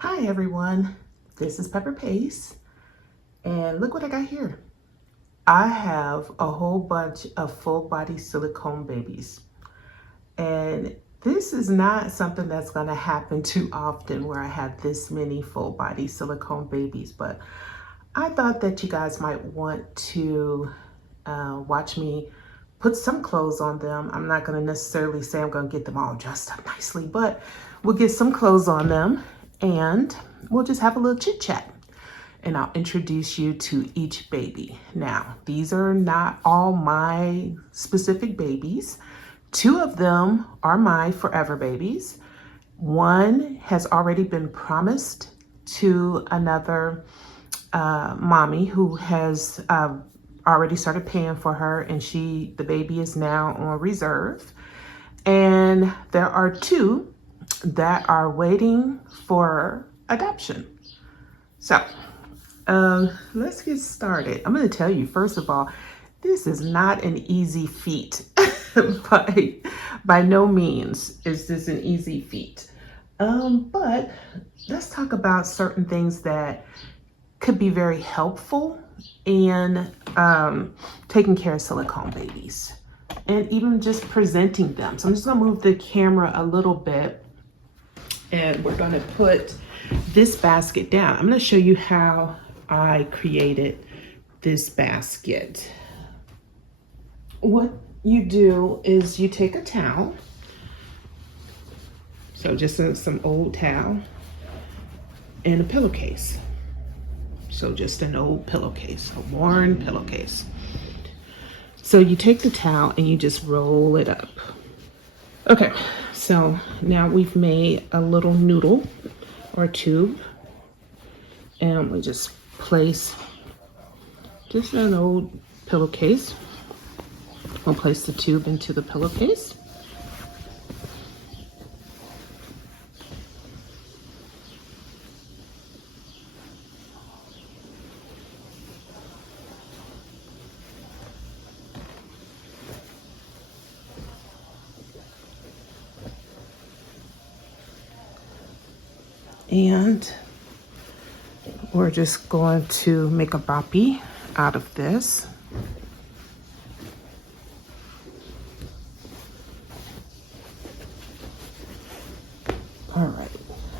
Hi everyone, this is Pepper Pace, and look what I got here. I have a whole bunch of full body silicone babies, and this is not something that's going to happen too often where I have this many full body silicone babies, but I thought that you guys might want to watch me put some clothes on them. I'm not going to necessarily say I'm going to get them all dressed up nicely, but we'll get some clothes on them and we'll just have a little chit chat. And I'll introduce you to each baby. Now, these are not all my specific babies. 2 of them are my forever babies. One has already been promised to another mommy who has already started paying for her, and the baby is now on reserve. And there are 2 that are waiting for adoption. So let's get started. I'm going to tell you, first of all, this is not an easy feat. by no means is this an easy feat. But let's talk about certain things that could be very helpful in taking care of silicone babies and even just presenting them. So I'm just going to move the camera a little bit, and we're going to put this basket down. I'm going to show you how I created this basket. What you do is you take a towel, so just some old towel, and a pillowcase. So just an old pillowcase, a worn pillowcase. So you take the towel and you just roll it up. Okay, so now we've made a little noodle or tube, and we just place just an old pillowcase. We'll place the tube into the pillowcase. And we're just going to make a boppy out of this. All right,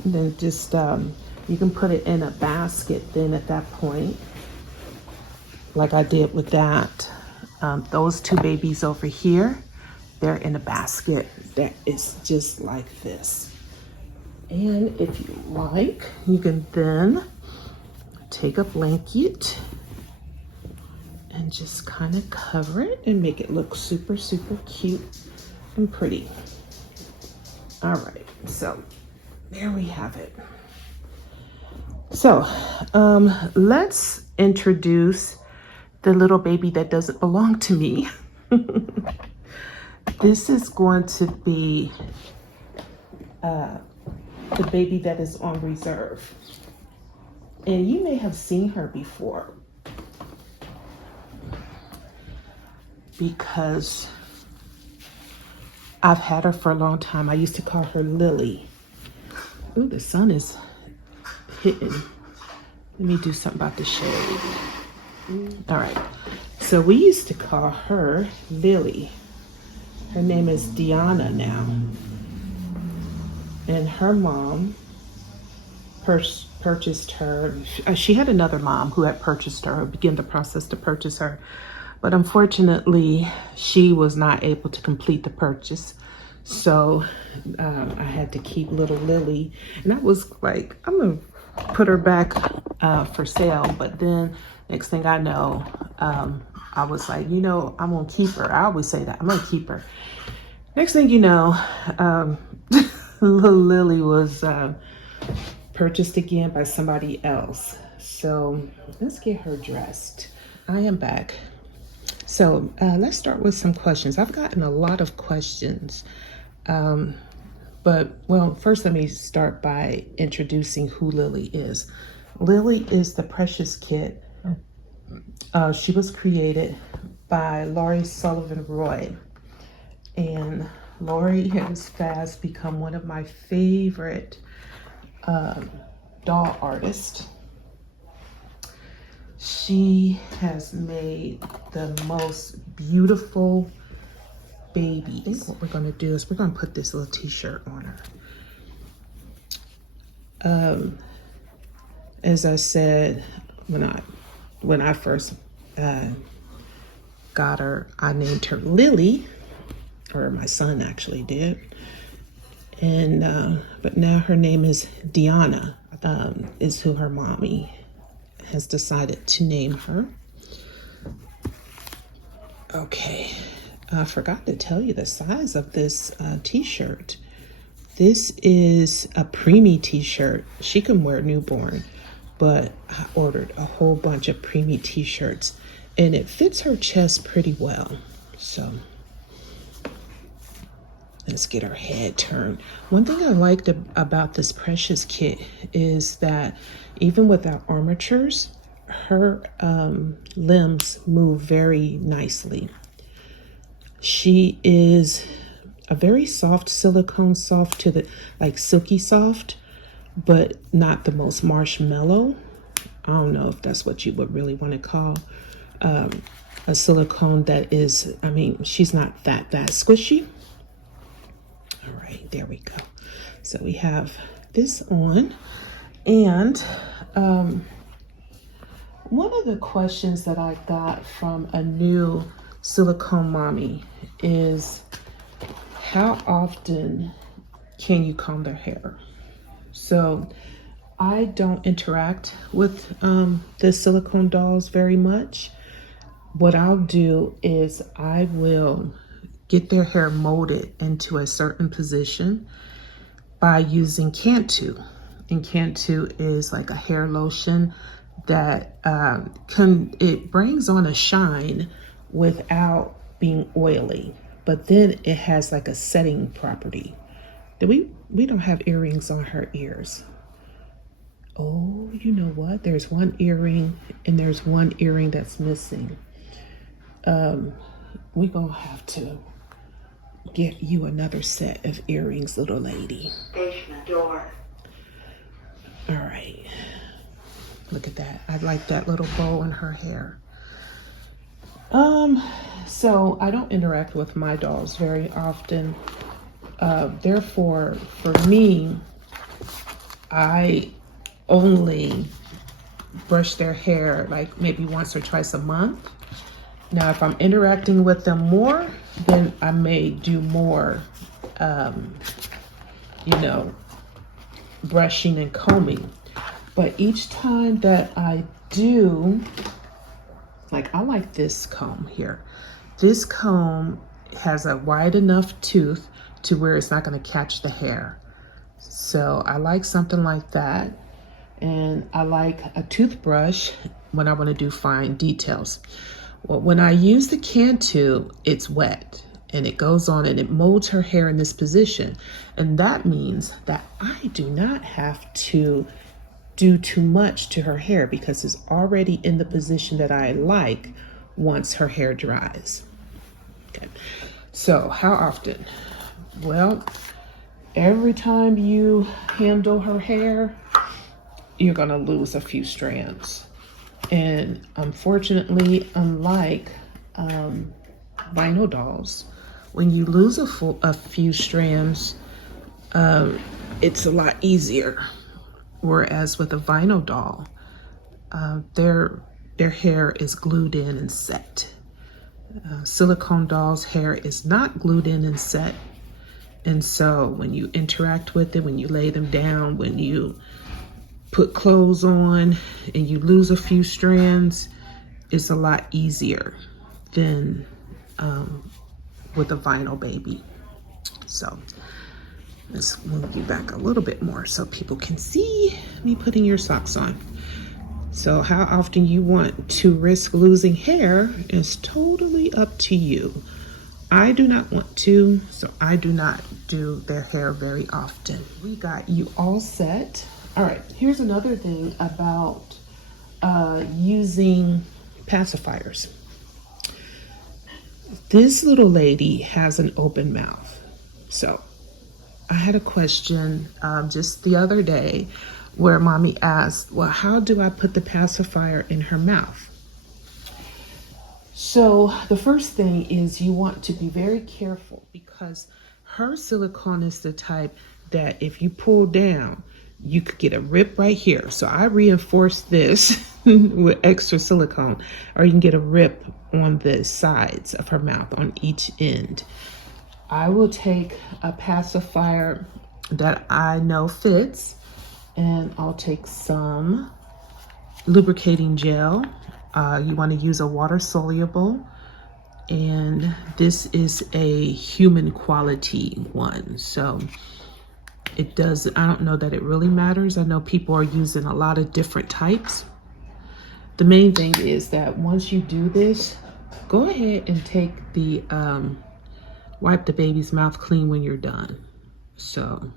and then just you can put it in a basket then at that point, like I did with that. Those 2 babies over here, they're in a basket that is just like this. And if you like, you can then take a blanket and just kind of cover it and make it look super, super cute and pretty. All right, so there we have it. So let's introduce the little baby that doesn't belong to me. This is going to be the baby that is on reserve. And you may have seen her before because I've had her for a long time. I used to call her Lily. Ooh, the sun is hitting. Let me do something about the shade. All right. So we used to call her Lily. Her name is Deanna now. And her mom purchased her. She had another mom who had purchased her, or began the process to purchase her. But unfortunately, she was not able to complete the purchase. So I had to keep little Lily. And I was like, I'm going to put her back for sale. But then next thing I know, I was like, you know, I'm going to keep her. I always say that. I'm going to keep her. Next thing you know, little Lily was purchased again by somebody else. So let's get her dressed. I am back. So let's start with some questions. I've gotten a lot of questions. But well, first let me start by introducing who Lily is. Lily is the precious kid. She was created by Laurie Sullivan Roy. And Laurie has fast become one of my favorite doll artist. She has made the most beautiful babies. I think what we're gonna do is we're gonna put this little t-shirt on her. As I said, when I first got her, I named her Lily, or my son actually did. And but now her name is Deanna, is who her mommy has decided to name her. Okay, I forgot to tell you the size of this t-shirt. This is a preemie t-shirt. She can wear newborn, but I ordered a whole bunch of preemie t-shirts and it fits her chest pretty well. So let's get her head turned. One thing I liked about this Precious kit is that even without armatures, her limbs move very nicely. She is a very soft silicone, soft to the, like silky soft, but not the most marshmallow. I don't know if that's what you would really want to call a silicone that is, I mean, she's not that squishy. All right, there we go. So we have this on. And one of the questions that I got from a new silicone mommy is, how often can you comb their hair? So I don't interact with the silicone dolls very much. What I'll do is I will get their hair molded into a certain position by using Cantu. And Cantu is like a hair lotion that it brings on a shine without being oily, but then it has like a setting property. We don't have earrings on her ears. Oh, you know what? There's one earring and there's one earring that's missing. We're gonna have to get you another set of earrings, little lady. Basement door. All right. Look at that. I like that little bow in her hair. So I don't interact with my dolls very often. Therefore, for me, I only brush their hair like maybe once or twice a month. Now, if I'm interacting with them more, then I may do more, brushing and combing. But each time that I do, like I like this comb here. This comb has a wide enough tooth to where it's not going to catch the hair. So I like something like that. And I like a toothbrush when I want to do fine details. Well, when I use the Cantu, it's wet and it goes on and it molds her hair in this position. And that means that I do not have to do too much to her hair because it's already in the position that I like once her hair dries. Okay. So how often? Well, every time you handle her hair, you're going to lose a few strands. And unfortunately, unlike vinyl dolls, when you lose a few strands, it's a lot easier. Whereas with a vinyl doll, their hair is glued in and set. Silicone dolls' hair is not glued in and set. And so when you interact with it, when you lay them down, when you put clothes on and you lose a few strands, it's a lot easier than with a vinyl baby. So let's move you back a little bit more so people can see me putting your socks on. So how often you want to risk losing hair is totally up to you. I do not want to, so I do not do their hair very often. We got you all set. All right, here's another thing about using pacifiers. This little lady has an open mouth. So I had a question just the other day where mommy asked, well, how do I put the pacifier in her mouth? So the first thing is you want to be very careful, because her silicone is the type that if you pull down, you could get a rip right here. So I reinforce this with extra silicone, or you can get a rip on the sides of her mouth on each end. I will take a pacifier that I know fits, and I'll take some lubricating gel. You want to use a water soluble, and this is a human quality one. So it does, I don't know that it really matters. I know people are using a lot of different types. The main thing is that once you do this, go ahead and take the, wipe the baby's mouth clean when you're done. So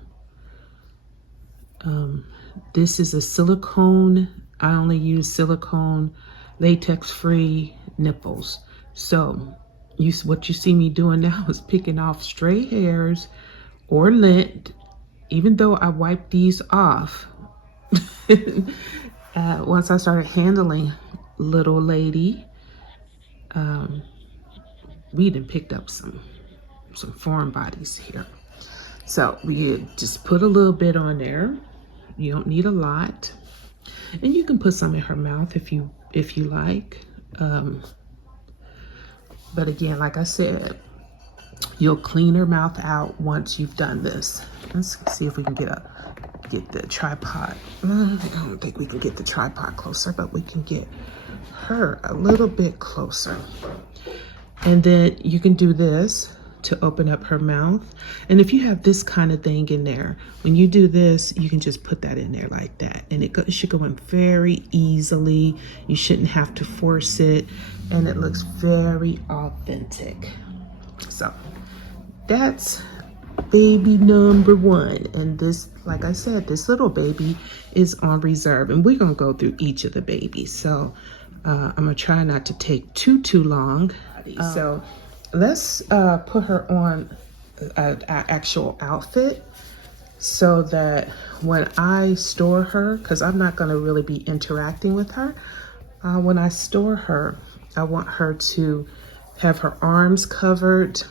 this is a silicone. I only use silicone, latex-free nipples. So what you see me doing now is picking off stray hairs or lint, even though I wiped these off. Once I started handling little lady, we done picked up some foreign bodies here. So we just put a little bit on there. You don't need a lot. And you can put some in her mouth if you like. But again, like I said, you'll clean her mouth out once you've done this. Let's see if we can get the tripod. I don't think we can get the tripod closer, but we can get her a little bit closer. And then you can do this to open up her mouth. And if you have this kind of thing in there, when you do this, you can just put that in there like that. And it should go in very easily. You shouldn't have to force it. And it looks very authentic. So that's baby number one. And this, like I said, this little baby is on reserve. And we're gonna go through each of the babies. So I'm gonna try not to take too long. So let's put her on an actual outfit, so that when I store her, because I'm not going to really be interacting with her, when I store her, I want her to have her arms covered,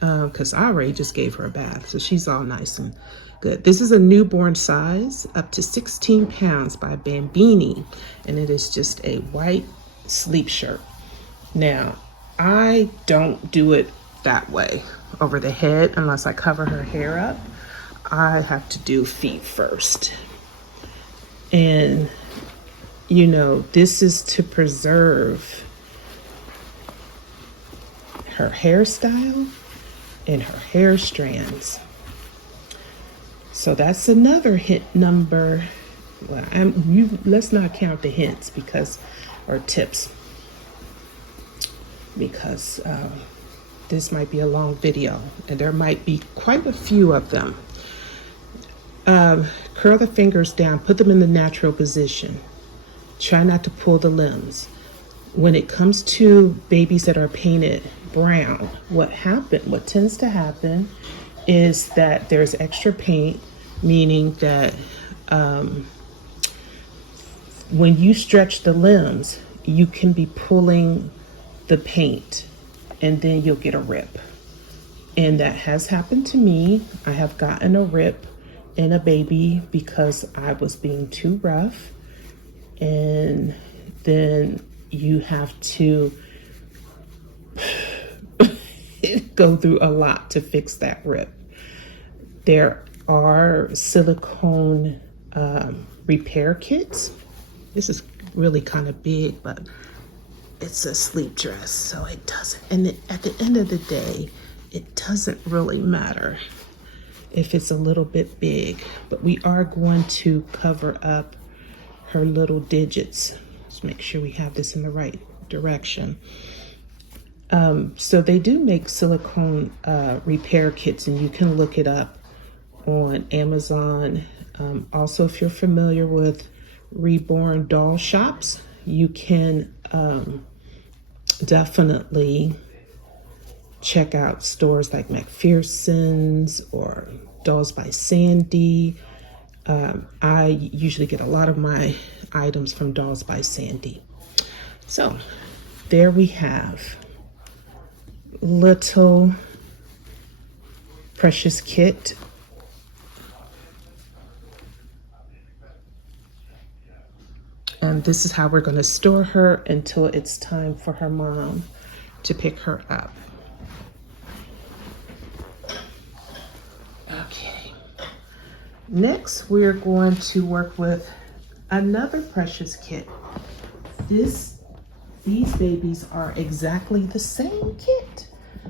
because I already just gave her a bath, so she's all nice and good. This is a newborn size, up to 16 pounds by Bambini, and it is just a white sleep shirt. Now, I don't do it that way over the head unless I cover her hair up. I have to do feet first. And, you know, this is to preserve her hairstyle and her hair strands. So that's another hint number. Well, let's not count the hints or tips, because this might be a long video and there might be quite a few of them. Curl the fingers down, put them in the natural position. Try not to pull the limbs. When it comes to babies that are painted brown, what tends to happen is that there's extra paint, meaning that when you stretch the limbs, you can be pulling the paint, and then you'll get a rip. And that has happened to me. I have gotten a rip in a baby because I was being too rough, and then you have to go through a lot to fix that rip. There are silicone repair kits. This is really kind of big, but it's a sleep dress, so it doesn't, and at the end of the day, it doesn't really matter if it's a little bit big, but we are going to cover up her little digits. Let's make sure we have this in the right direction. So they do make silicone repair kits, and you can look it up on Amazon. Also, if you're familiar with Reborn doll shops, you can definitely check out stores like McPherson's or Dolls by Sandy. I usually get a lot of my items from Dolls by Sandy. So there we have little Precious Kit. And this is how we're going to store her until it's time for her mom to pick her up. Okay. Next, we're going to work with another Precious Kit. These babies are exactly the same kit,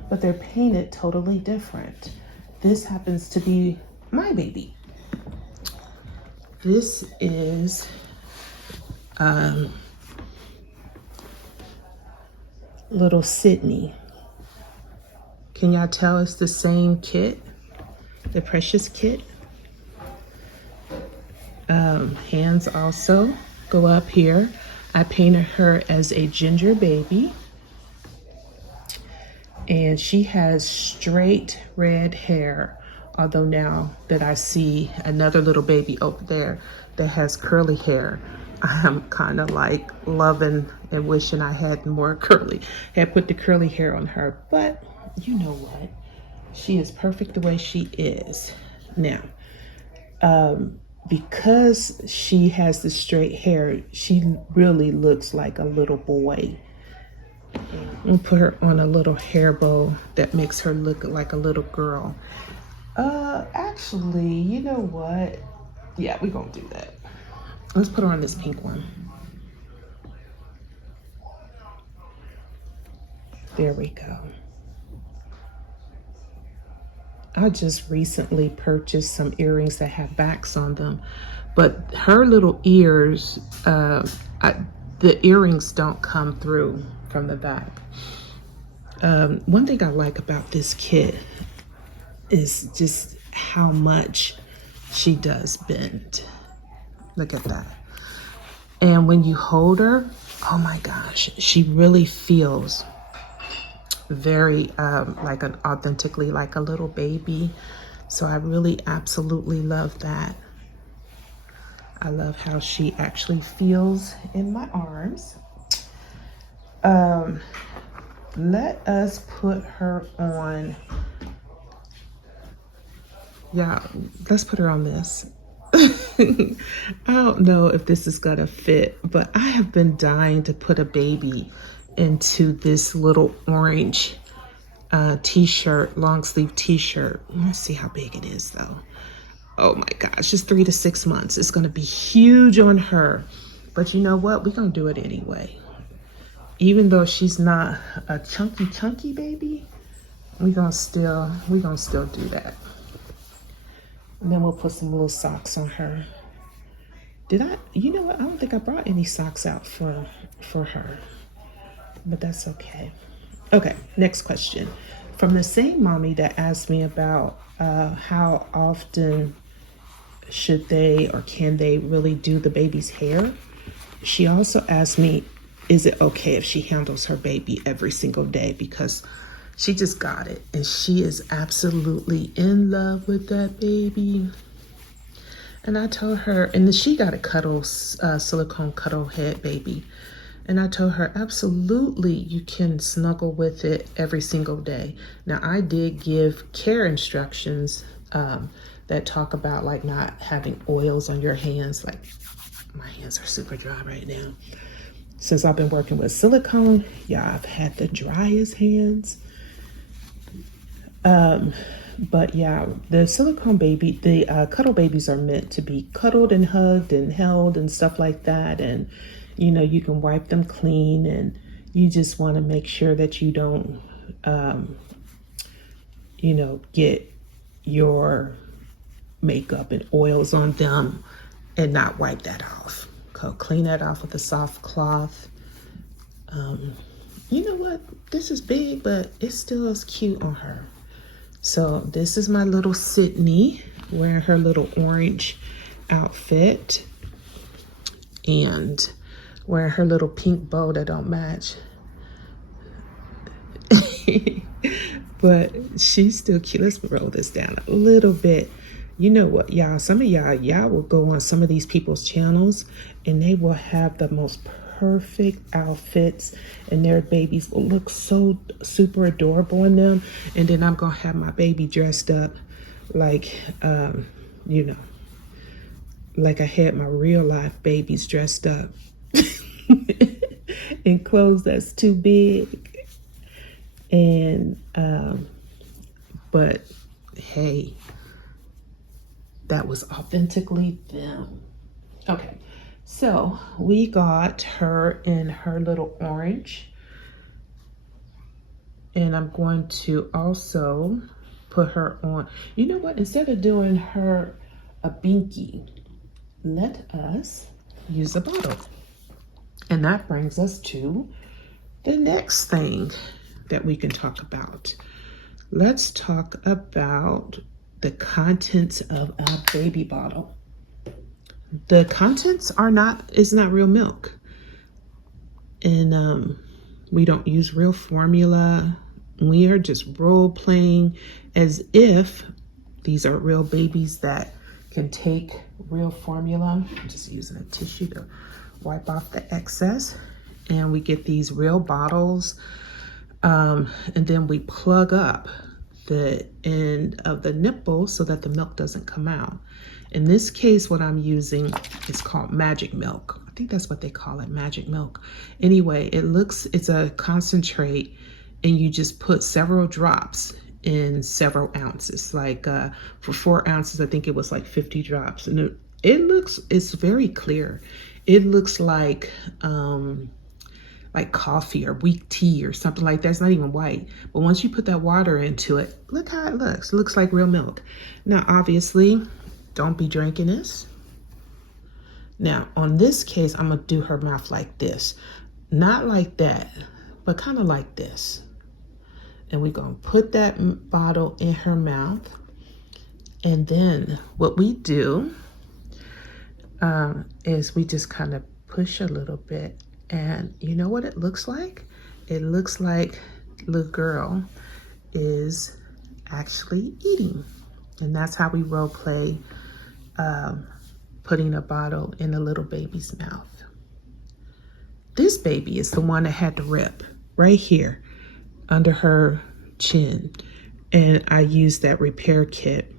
but they're painted totally different. This happens to be my baby. This is little Sydney. Can y'all tell it's the same kit? The Precious Kit. Hands also go up here. I painted her as a ginger baby. And she has straight red hair. Although now that I see another little baby over there that has curly hair, I am kind of like loving and wishing I had more curly, had put the curly hair on her. But you know what? She is perfect the way she is. Now, because she has the straight hair, she really looks like a little boy. I'll put her on a little hair bow that makes her look like a little girl. Actually, you know what? Yeah, we're gonna do that. Let's put her on this pink one. There we go. I just recently purchased some earrings that have backs on them, but her little ears, the earrings don't come through from the back. One thing I like about this kit is just how much she does bend. Look at that. And when you hold her, oh my gosh, she really feels very like authentically like a little baby. So I really absolutely love that. I love how she actually feels in my arms. Let us put her on. Yeah, let's put her on this. I don't know if this is gonna fit, but I have been dying to put a baby into this little orange t-shirt, long sleeve t-shirt. Let's see how big it is though. Oh my gosh, just 3 to 6 months. It's gonna be huge on her. But you know what? We're gonna do it anyway. Even though she's not a chunky baby, we're gonna still do that. And then we'll put some little socks on her. You know what? I don't think I brought any socks out for her, but that's okay. Okay, next question. From the same mommy that asked me about how often should they or can they really do the baby's hair, she also asked me, is it okay if she handles her baby every single day? Because she just got it and she is absolutely in love with that baby. And I told her, and then she got a silicone cuddle head baby. And I told her, absolutely, you can snuggle with it every single day. Now, I did give care instructions that talk about like not having oils on your hands. Like my hands are super dry right now. Since I've been working with silicone, yeah, I've had the driest hands. But yeah, the silicone baby, the cuddle babies are meant to be cuddled and hugged and held and stuff like that. And, you know, you can wipe them clean and you just want to make sure that you don't, you know, get your makeup and oils on them and not wipe that off. So clean that off with a soft cloth. You know what? This is big, but it still is cute on her. So this is my little Sydney wearing her little orange outfit and wearing her little pink bow that don't match. But she's still cute. Let's roll this down a little bit. You know what, y'all? Some of y'all will go on some of these people's channels and they will have the most perfect outfits and their babies will look so super adorable in them. And then I'm going to have my baby dressed up like, you know, like I had my real life babies dressed up in clothes that's too big. And, but hey, that was authentically them. Okay, so we got her in her little orange. And I'm going to also put her on. You know what? Instead of doing her a binky, let us use a bottle. And that brings us to the next thing that we can talk about. Let's talk about the contents of a baby bottle. The contents is not real milk. And we don't use real formula. We are just role playing as if these are real babies that can take real formula. I'm just using a tissue to wipe off the excess. And we get these real bottles. And then we plug up the end of the nipple so that the milk doesn't come out. In this case, what I'm using is called magic milk. I think that's what they call it, magic milk. Anyway, it's a concentrate and you just put several drops in several ounces. Like for 4 ounces, I think it was like 50 drops. And it's very clear. It looks like coffee or weak tea or something like that. It's not even white. But once you put that water into it, look how it looks. It looks like real milk. Now, obviously, don't be drinking this. Now, on this case, I'm going to do her mouth like this. Not like that, but kind of like this. And we're going to put that bottle in her mouth. And then what we do is we just kind of push a little bit. And you know what it looks like? It looks like little girl is actually eating. And that's how we role play putting a bottle in a little baby's mouth. This baby is the one that had the rip right here under her chin. And I used that repair kit.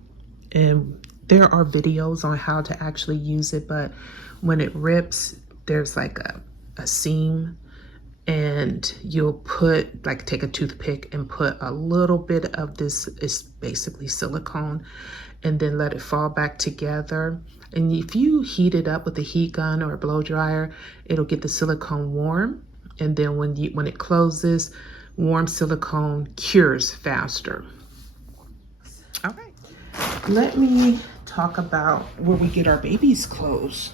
And there are videos on how to actually use it, but when it rips, there's like a seam, and you'll take a toothpick and put a little bit of this, is basically silicone, and then let it fall back together. And if you heat it up with a heat gun or a blow dryer, it'll get the silicone warm. And then when it closes, warm silicone cures faster. All right, let me talk about where we get our baby's clothes.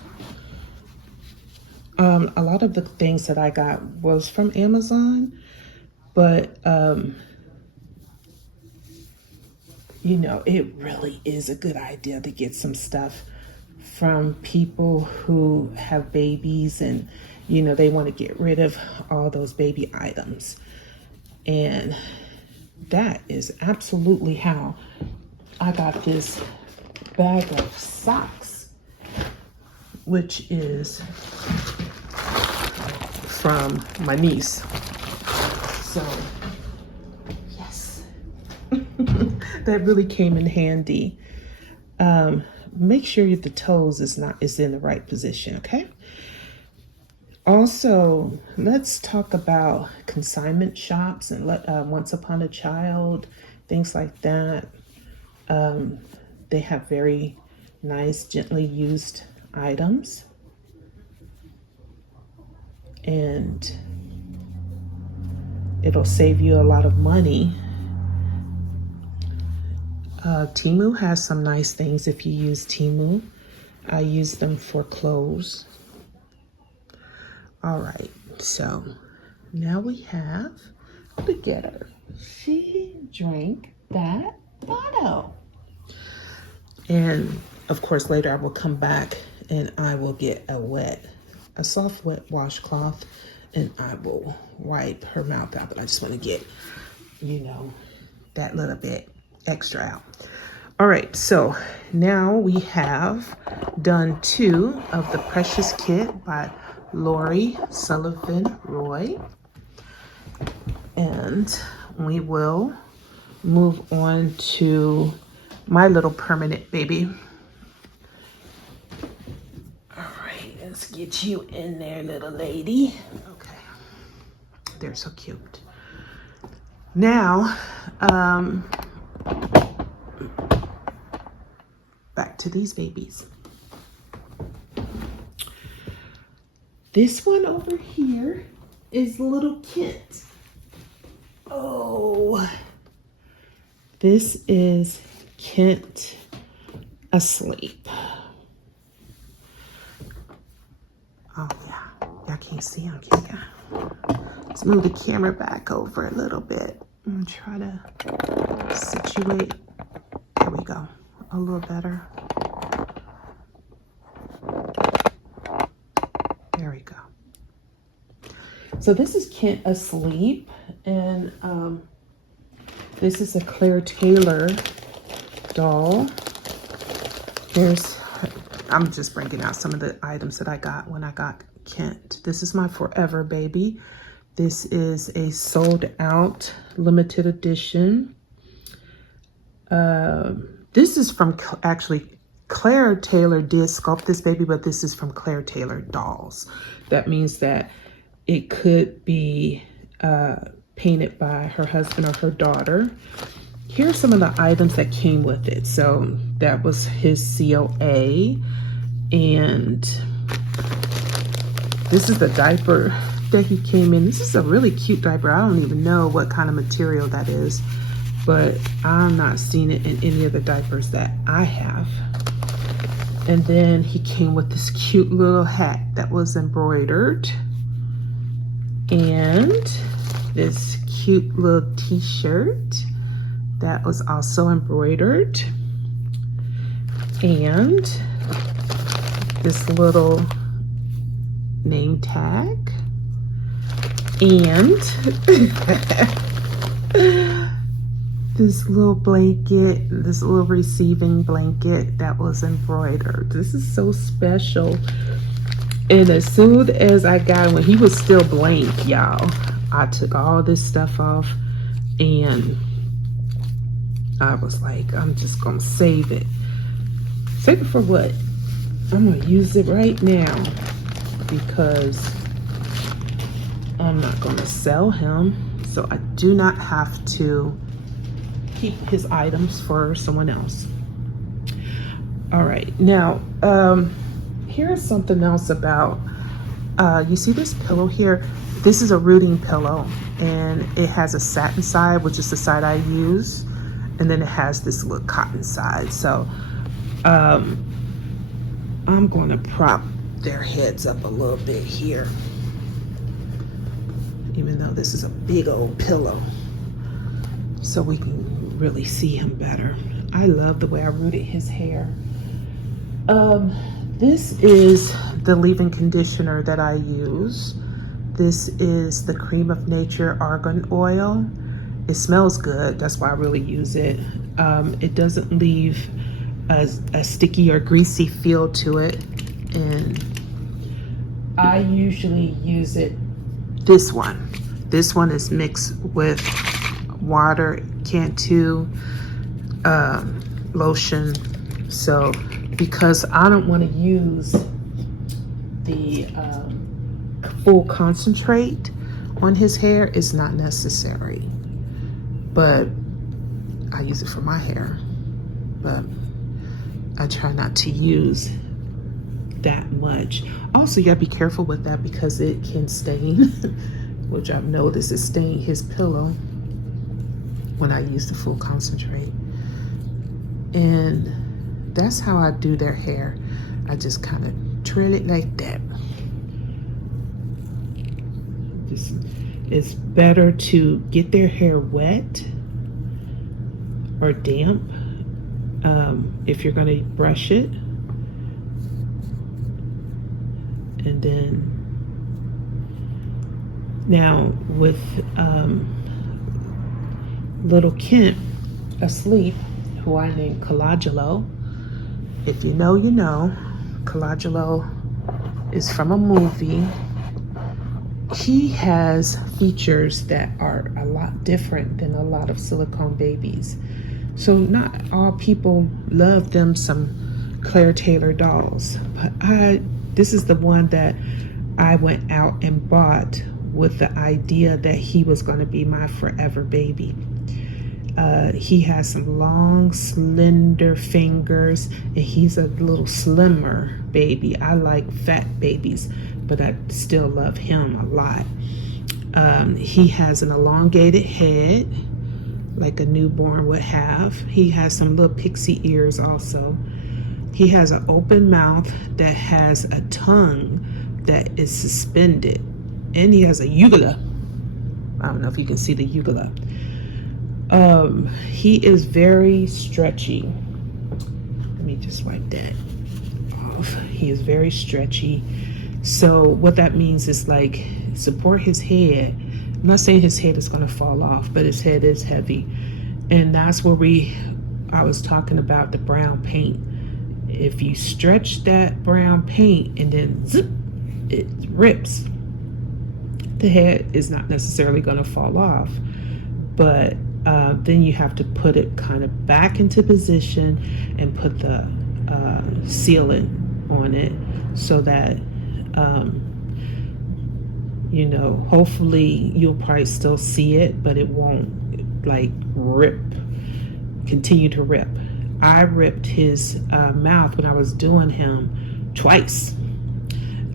A lot of the things that I got was from Amazon, but you know, it really is a good idea to get some stuff from people who have babies and, you know, they want to get rid of all those baby items. And that is absolutely how I got this bag of socks, which is from my niece. So yes, that really came in handy. Make sure the toes is in the right position, okay? Also, let's talk about consignment shops and Once Upon a Child, things like that. They have very nice, gently used items. And it'll save you a lot of money. Temu has some nice things if you use Temu. I use them for clothes. All right, so now we have, look at her. She drank that bottle. And of course, later I will come back and I will get a soft wet washcloth, and I will wipe her mouth out. But I just want to get, you know, that little bit extra out. All right, so now we have done 2 of the Precious Kit by Lori Sullivan Roy. And we will move on to my little permanent baby. All right, let's get you in there, little lady. Okay, they're so cute. Now, back to these babies. This one over here is little Kent. Oh, this is Kent asleep. Oh yeah, y'all can't see him, can ya? Let's move the camera back over a little bit and try to situate. There we go, a little better. There we go. So this is Kent asleep, and this is a Claire Taylor doll. I'm just bringing out some of the items that I got when I got Kent. This is my forever baby. This is a sold out limited edition. This is from, actually, Claire Taylor did sculpt this baby, but this is from Claire Taylor Dolls. That means that it could be painted by her husband or her daughter. Here's some of the items that came with it. So that was his COA. And this is the diaper that he came in. This is a really cute diaper. I don't even know what kind of material that is, but I'm not seeing it in any of the diapers that I have. And then he came with this cute little hat that was embroidered. And this cute little t-shirt that was also embroidered. And this little name tag. And this little blanket, this little receiving blanket that was embroidered. This is so special. And as soon as I got him, when he was still blank, y'all, I took all this stuff off and I was like, I'm just gonna save it. Save it for what? I'm gonna use it right now because I'm not gonna sell him. So I do not have to keep his items for someone else. All right, now, here's something else about, you see this pillow here? This is a rooting pillow, and it has a satin side, which is the side I use, and then it has this little cotton side. So I'm going to prop their heads up a little bit here, even though this is a big old pillow, so we can really see him better. I love the way I rooted his hair. This is the leave-in conditioner that I use. This is the Cream of Nature Argan Oil. It smells good, that's why I really use it. It doesn't leave a sticky or greasy feel to it. And I usually use it, this one. This one is mixed with water, Cantu, lotion. So, because I don't want to use the full concentrate on his hair, it's not necessary. But I use it for my hair. But I try not to use that much. Also, you gotta be careful with that because it can stain, which I've noticed is staining his pillow when I use the full concentrate. And that's how I do their hair. I just kind of trail it like that. It's better to get their hair wet or damp if you're going to brush it. And then now with little Kent asleep, who I named Colangelo. If you know, you know. Colangelo is from a movie. He has features that are a lot different than a lot of silicone babies. So not all people love them some Claire Taylor dolls, but this is the one that I went out and bought with the idea that he was going to be my forever baby. He has some long, slender fingers, and he's a little slimmer baby. I like fat babies, but I still love him a lot. He has an elongated head, like a newborn would have. He has some little pixie ears also. He has an open mouth that has a tongue that is suspended, and he has a uvula. I don't know if you can see the uvula. He is very stretchy. Let me just wipe that off. He is very stretchy. So what that means is like support his head. I'm not saying his head is going to fall off, but his head is heavy. And that's where I was talking about the brown paint. If you stretch that brown paint and then zip, it rips. The head is not necessarily going to fall off, but then you have to put it kind of back into position and put the sealant on it so that you know, hopefully you'll probably still see it, but it won't like continue to rip. I ripped his mouth when I was doing him twice,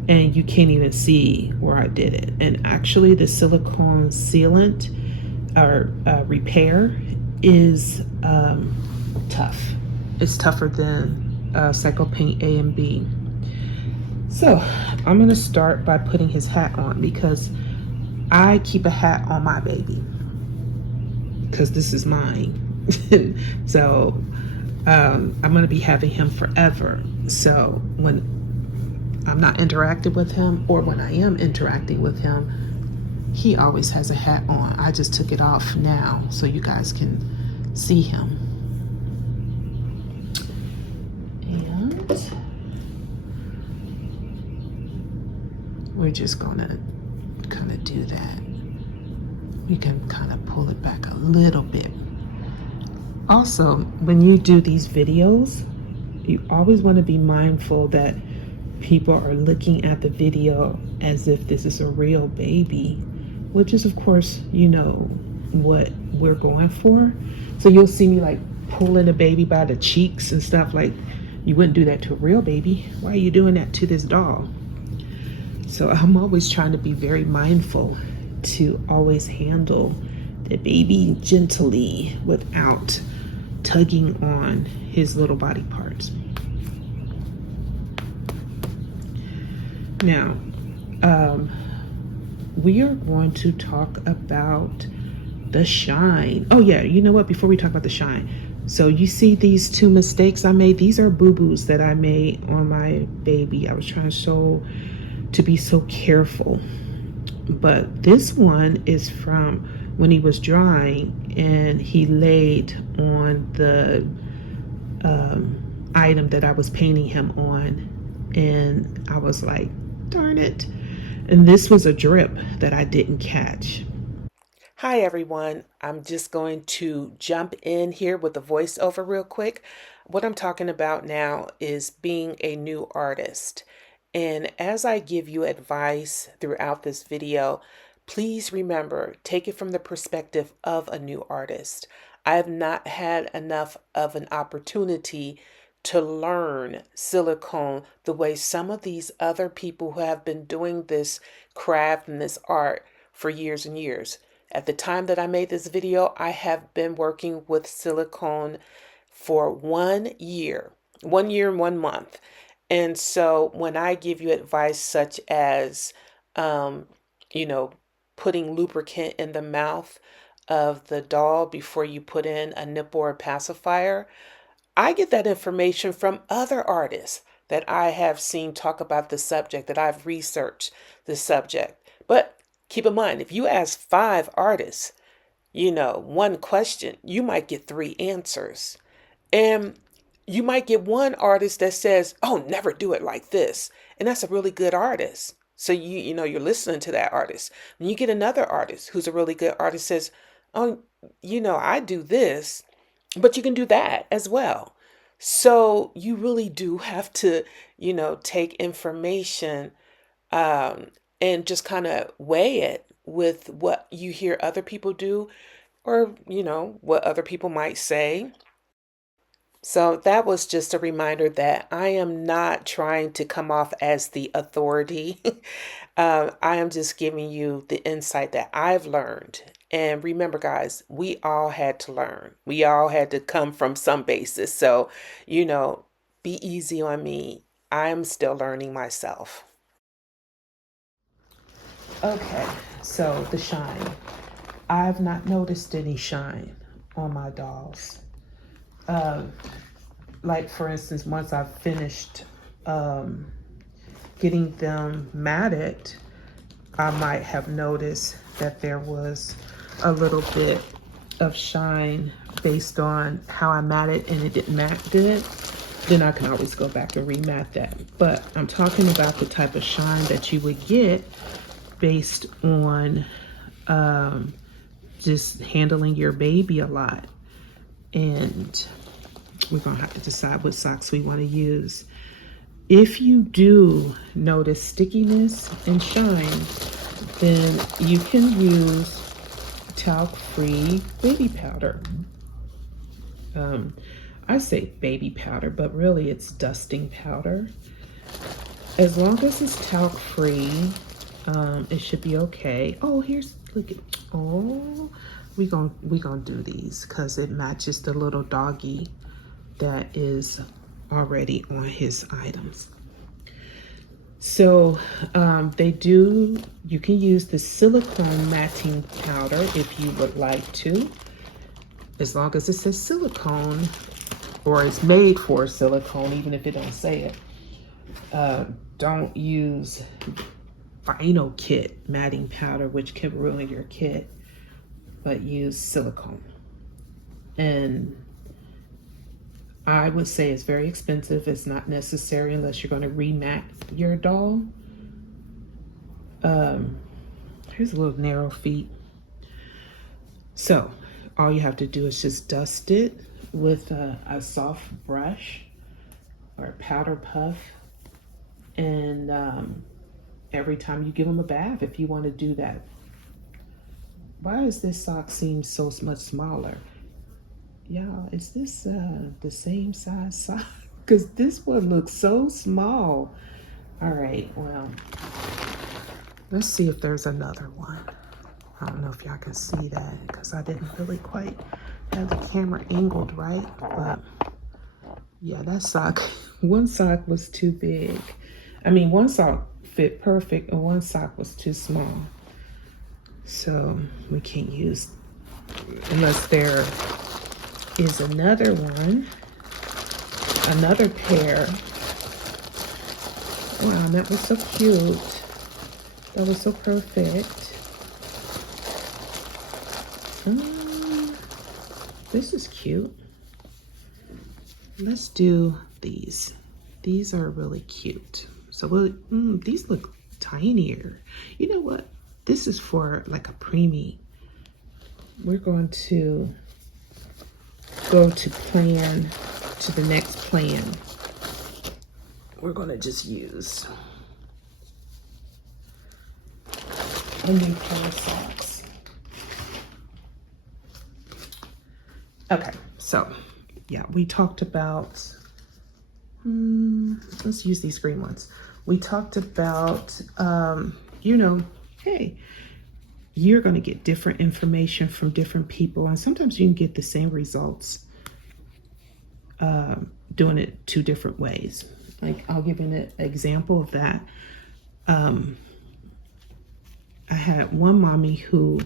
and you can't even see where I did it. And actually the silicone sealant or repair is tough. It's tougher than Cycle Paint A and B. So I'm going to start by putting his hat on, because I keep a hat on my baby because this is mine. So I'm going to be having him forever. So when I'm not interacting with him, or when I am interacting with him, he always has a hat on. I just took it off now so you guys can see him. And we're just gonna kind of do that. We can kind of pull it back a little bit. Also, when you do these videos, you always want to be mindful that people are looking at the video as if this is a real baby, which is of course, you know, what we're going for. So you'll see me like pulling a baby by the cheeks and stuff. Like, you wouldn't do that to a real baby. Why are you doing that to this doll? So I'm always trying to be very mindful to always handle the baby gently without tugging on his little body parts. Now, we are going to talk about the shine. Oh yeah, you know what? Before we talk about the shine, so you see these two mistakes I made? These are boo-boos that I made on my baby. I was trying to be so careful. But this one is from when he was drying and he laid on the item that I was painting him on. And I was like, darn it. And this was a drip that I didn't catch. Hi everyone, I'm just going to jump in here with the voiceover real quick. What I'm talking about now is being a new artist. And as I give you advice throughout this video, please remember, take it from the perspective of a new artist. I have not had enough of an opportunity to learn silicone the way some of these other people who have been doing this craft and this art for years and years. At the time that I made this video, I have been working with silicone for 1 year and 1 month. And so when I give you advice such as, you know, putting lubricant in the mouth of the doll before you put in a nipple or pacifier, I get that information from other artists that I have seen talk about the subject, that I've researched the subject. But keep in mind, if you ask 5 artists, you know, one question, you might get 3 answers. And you might get one artist that says, "Oh, never do it like this." And that's a really good artist. So you're listening to that artist. And you get another artist who's a really good artist says, "Oh, I do this, but you can do that as well." So you really do have to, take information um, and just kind of weigh it with what you hear other people do or, what other people might say. So that was just a reminder that I am not trying to come off as the authority. I am just giving you the insight that I've learned. And remember, guys, we all had to learn. We all had to come from some basis. So, you know, be easy on me. I'm still learning myself. Okay, so the shine. I've not noticed any shine on my dolls. Uh, like for instance, once I've finished um, getting them matted, I might have noticed that there was a little bit of shine based on how I matted and it didn't mat good. Then I can always go back and remat that. But I'm talking about the type of shine that you would get based on um, just handling your baby a lot. And we're gonna have to decide what socks we want to use. If you do notice stickiness and shine, then you can use talc-free baby powder. Um, I say baby powder, but really it's dusting powder. As long as it's talc-free, it should be okay. Oh, look at, oh, we gonna do these because it matches the little doggy that is already on his items. So you can use the silicone matting powder if you would like to, as long as it says silicone or it's made for silicone, even if it don't say it. Don't use vinyl kit matting powder, which can ruin your kit, but use silicone. And I would say it's very expensive. It's not necessary unless you're going to remat your doll. Here's a little narrow feet. So all you have to do is just dust it with a soft brush or a powder puff. And every time you give them a bath, if you want to do that. Why does this sock seem so much smaller? Y'all, is this the same size sock? Because this one looks so small. All right, well, let's see if there's another one. I don't know if y'all can see that because I didn't really quite have the camera angled right, but yeah, that sock, one sock was too big. I mean, one sock fit perfect and one sock was too small. So we can't use, unless there is another one, another pair. Wow, that was so cute. That was so perfect. This is cute. Let's do these. These are really cute. So these look tinier. You know what? This is for like a preemie. We're going to go to the next plan. We're going to just use a new pair of socks. Okay, so yeah, we talked about, let's use these green ones. We talked about, hey, you're going to get different information from different people, and sometimes you can get the same results doing it two different ways. Like, I'll give you an example of that. I had one mommy who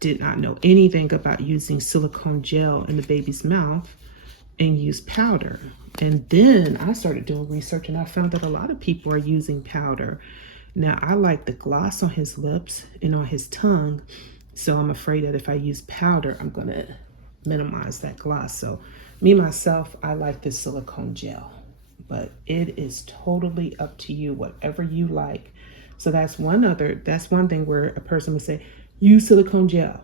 did not know anything about using silicone gel in the baby's mouth and use powder. And then I started doing research and I found that a lot of people are using powder. Now, I like the gloss on his lips and on his tongue, so I'm afraid that if I use powder, I'm gonna minimize that gloss. So me, myself, I like this silicone gel, but it is totally up to you, whatever you like. So that's one thing where a person would say, use silicone gel.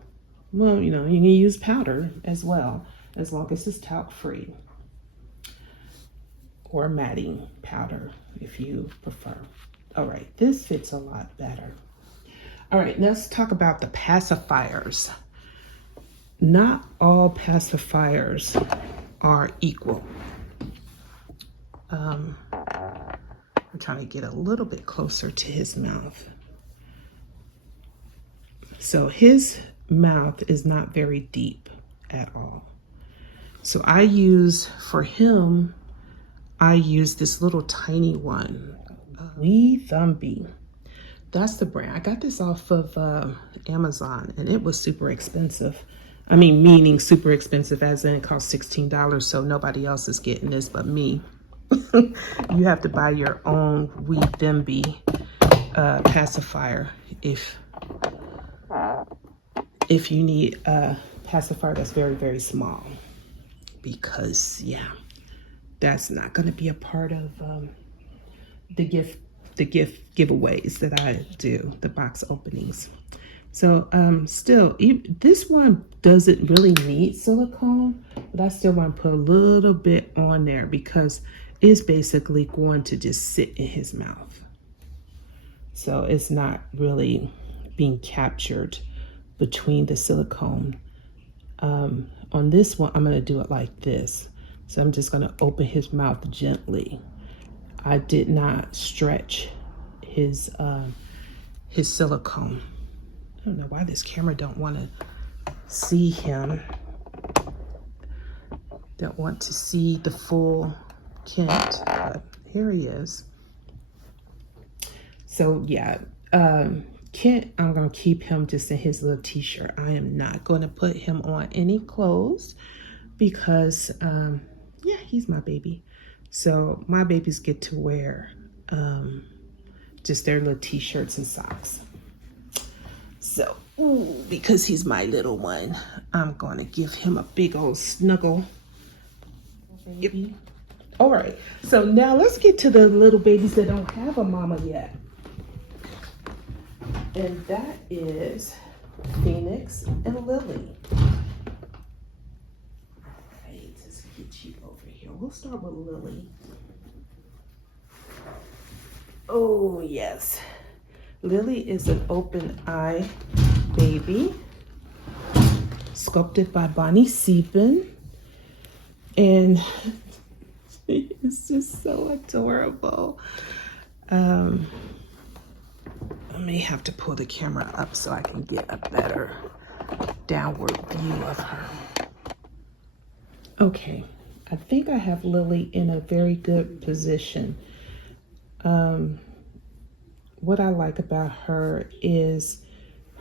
Well, you can use powder as well, as long as it's talc free, or matting powder if you prefer. All right, this fits a lot better. All right, let's talk about the pacifiers. Not all pacifiers are equal. I'm trying to get a little bit closer to his mouth. So his mouth is not very deep at all. So I use this little tiny one, Wee Thumbie. That's the brand. I got this off of Amazon, and it was super expensive. I mean, meaning super expensive as in it cost $16, so nobody else is getting this but me. You have to buy your own Wee Thumbie pacifier if you need a pacifier that's very, very small. Because, yeah, that's not going to be a part of the gift giveaways that I do, the box openings. So still, this one doesn't really need silicone, but I still want to put a little bit on there because it's basically going to just sit in his mouth. So it's not really being captured between the silicone. On this one, I'm going to do it like this. So I'm just going to open his mouth gently. I did not stretch his silicone. I don't know why this camera don't want to see him. Don't want to see the full Kent, but here he is. So yeah, Kent, I'm going to keep him just in his little t-shirt. I am not going to put him on any clothes because, yeah, he's my baby. So my babies get to wear just their little t-shirts and socks. So, because he's my little one, I'm going to give him a big old snuggle. Yep. All right. So now let's get to the little babies that don't have a mama yet. And that is Phoenix and Lily. All right, let's get you over here. We'll start with Lily. Oh, yes. Lily is an open eye baby, sculpted by Bonnie Sieben. And it's just so adorable. I may have to pull the camera up so I can get a better downward view of her. Okay, I think I have Lily in a very good position. What I like about her is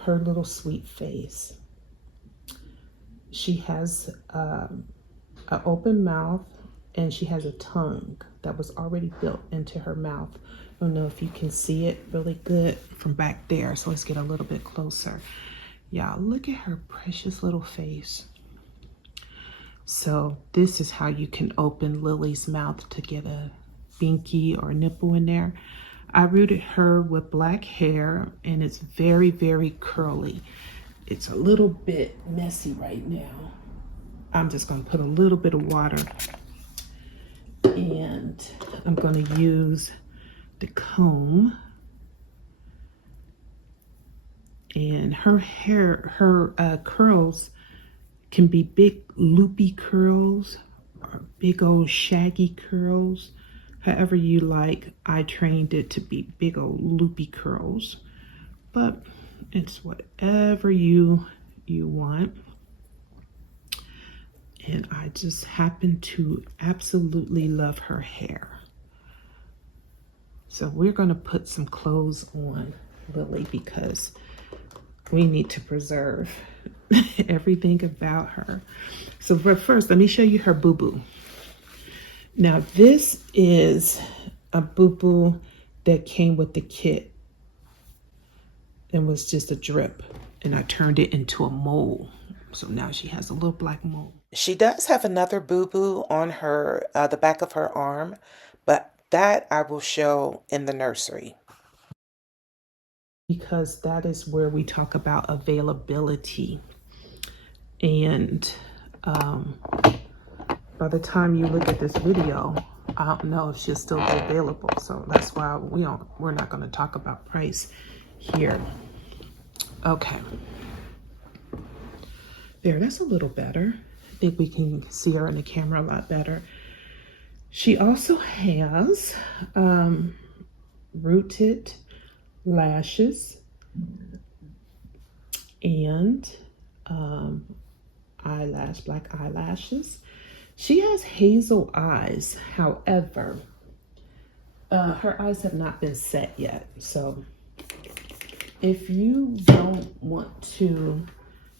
her little sweet face. She has an open mouth, and she has a tongue that was already built into her mouth. I don't know if you can see it really good from back there, so let's get a little bit closer. Y'all, look at her precious little face. So this is how you can open Lily's mouth to get a binky or a nipple in there. I rooted her with black hair, and it's very, very curly. It's a little bit messy right now. I'm just going to put a little bit of water, and I'm going to use the comb. And her hair, her curls can be big loopy curls or big old shaggy curls. However you like. I trained it to be big old loopy curls, but it's whatever you want. And I just happen to absolutely love her hair. So we're going to put some clothes on Lily because we need to preserve everything about her. So first, let me show you her boo-boo. Now, this is a boo-boo that came with the kit and was just a drip, and I turned it into a mold. So now she has a little black mole. She does have another boo-boo on her, the back of her arm, but that I will show in the nursery. Because that is where we talk about availability. And by the time you look at this video, I don't know if she'll still be available. So that's why we're not going to talk about price here. Okay. There, that's a little better. I think we can see her in the camera a lot better. She also has rooted lashes and black eyelashes. She has hazel eyes. However, her eyes have not been set yet. So if you don't want to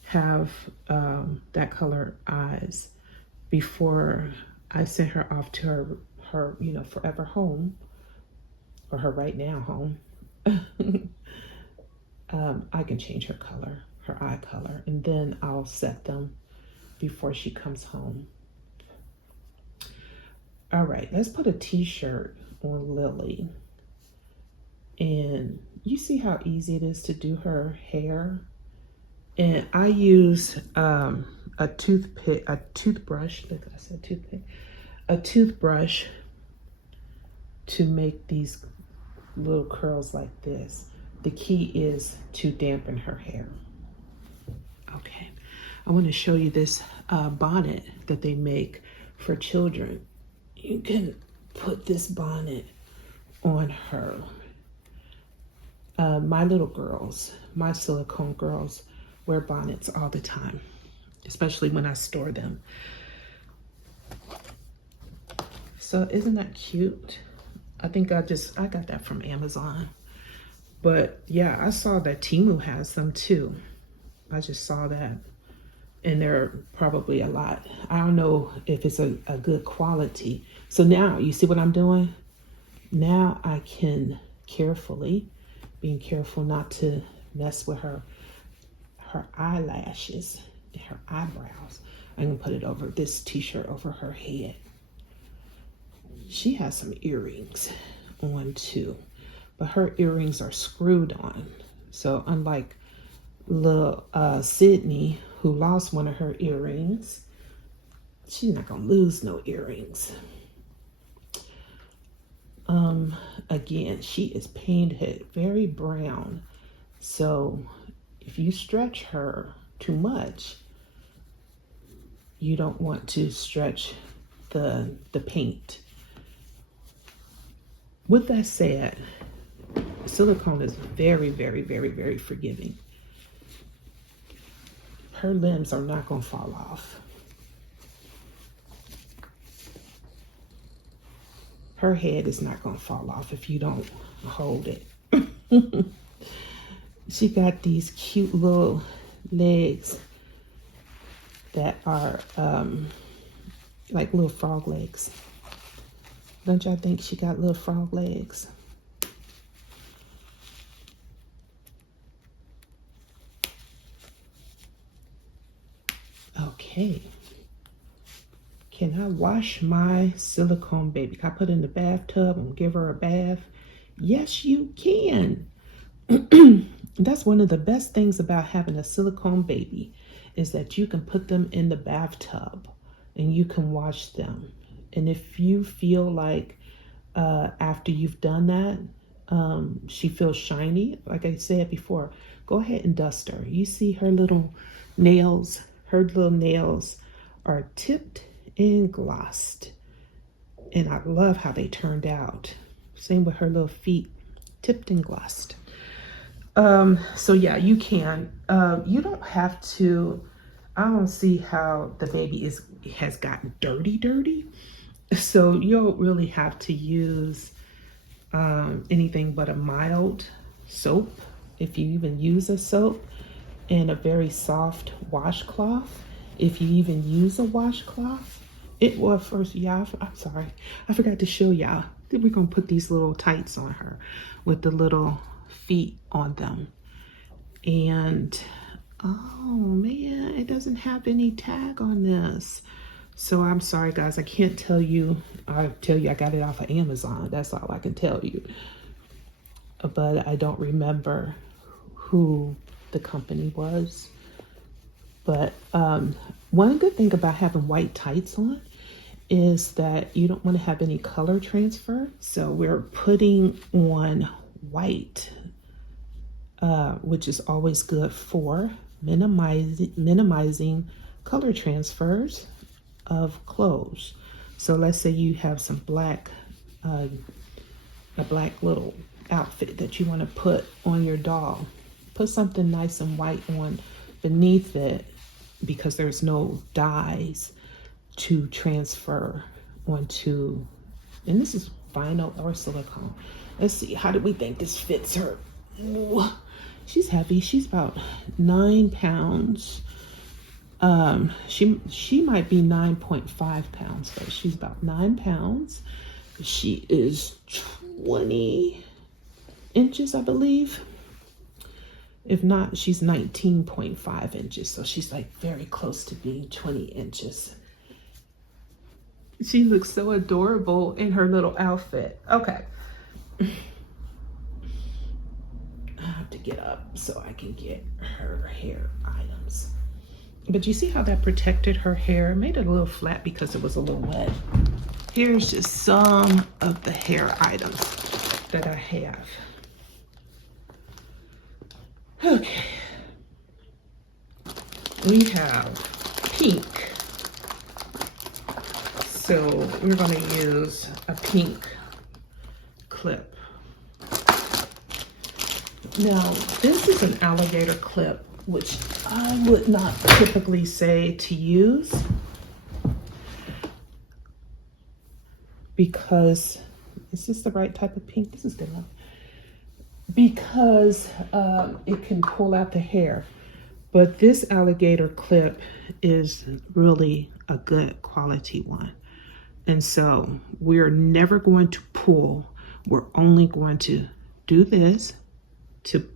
have that color eyes before I send her off to her forever home, or her right now home, I can change her color, her eye color, and then I'll set them before she comes home. All right, let's put a t-shirt on Lily. And you see how easy it is to do her hair? And I use a toothbrush to make these little curls like this. The key is to dampen her hair. Okay, I want to show you this bonnet that they make for children. You can put this bonnet on her. My little girls, my silicone girls, wear bonnets all the time, especially when I store them. So isn't that cute? I think I got that from Amazon. But yeah, I saw that Temu has them too. I just saw that. And they're probably a lot. I don't know if it's a good quality. So now, you see what I'm doing? Now I can carefully, being careful not to mess with her eyelashes and her eyebrows. I can put it over this t-shirt over her head. She has some earrings on too, but her earrings are screwed on. So unlike little Sydney, who lost one of her earrings, she's not gonna lose no earrings. Again, she is painted very brown. So if you stretch her too much, you don't want to stretch the paint. With that said, silicone is very, very, very, very forgiving. Her limbs are not going to fall off. Her head is not going to fall off if you don't hold it. She got these cute little legs that are like little frog legs. Don't y'all think she got little frog legs? Okay. Can I wash my silicone baby? Can I put her in the bathtub and give her a bath? Yes, you can. That's one of the best things about having a silicone baby, is that you can put them in the bathtub and you can wash them. And if you feel like after you've done that, she feels shiny, like I said before, go ahead and dust her. You see her little nails? Her little nails are tipped and glossed. And I love how they turned out. Same with her little feet, tipped and glossed. So yeah, you can. You don't have to. I don't see how the baby has gotten dirty. So you don't really have to use anything but a mild soap, if you even use a soap, and a very soft washcloth, if you even use a washcloth. I'm sorry, I forgot to show y'all. We're gonna put these little tights on her with the little feet on them. And Oh man, it doesn't have any tag on this. So I'm sorry guys, I can't tell you. I'll tell you I got it off of Amazon. That's all I can tell you. But I don't remember who the company was. But one good thing about having white tights on is that you don't want to have any color transfer. So we're putting on white, which is always good for minimizing color transfers of clothes. So let's say you have some black, a black little outfit that you want to put on your doll. Put something nice and white on beneath it, because there's no dyes to transfer onto, and this is vinyl or silicone. Let's see, how do we think this fits her? Ooh, she's heavy. She's about 9 pounds. She might be 9.5 pounds, but she's about 9 pounds. She is 20 inches, I believe. If not, she's 19.5 inches. So she's like very close to being 20 inches. She looks so adorable in her little outfit. Okay. I have to get up so I can get her hair items. But you see how that protected her hair? It made it a little flat because it was a little wet. Here's just some of the hair items that I have. Okay. We have pink. So we're going to use a pink clip. Now, this is an alligator clip, which I would not typically say to use, because, is this the right type of pink? This is good enough. Because it can pull out the hair. But this alligator clip is really a good quality one. And so we're never going to pull. We're only going to do this to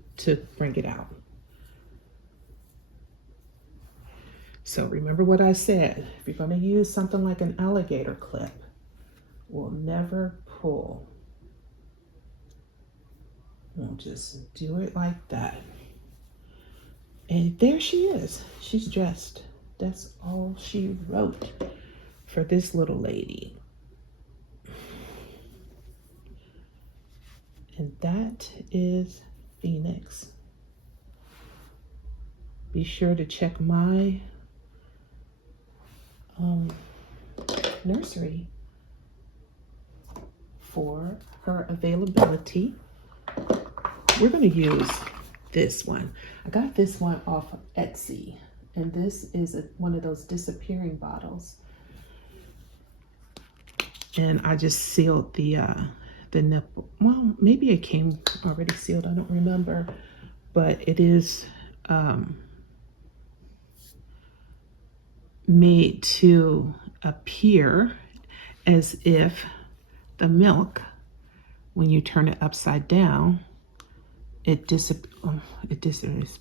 bring it out. So remember what I said. If you're going to use something like an alligator clip, we'll never pull. We'll just do it like that. And there she is. She's dressed. That's all she wrote for this little lady. And that is Phoenix. Be sure to check my nursery for her availability. We're going to use this one. I got this one off of Etsy, and this is one of those disappearing bottles. And I just sealed the nipple. Well, maybe it came already sealed. I don't remember, but it is made to appear as if the milk, when you turn it upside down, it disappears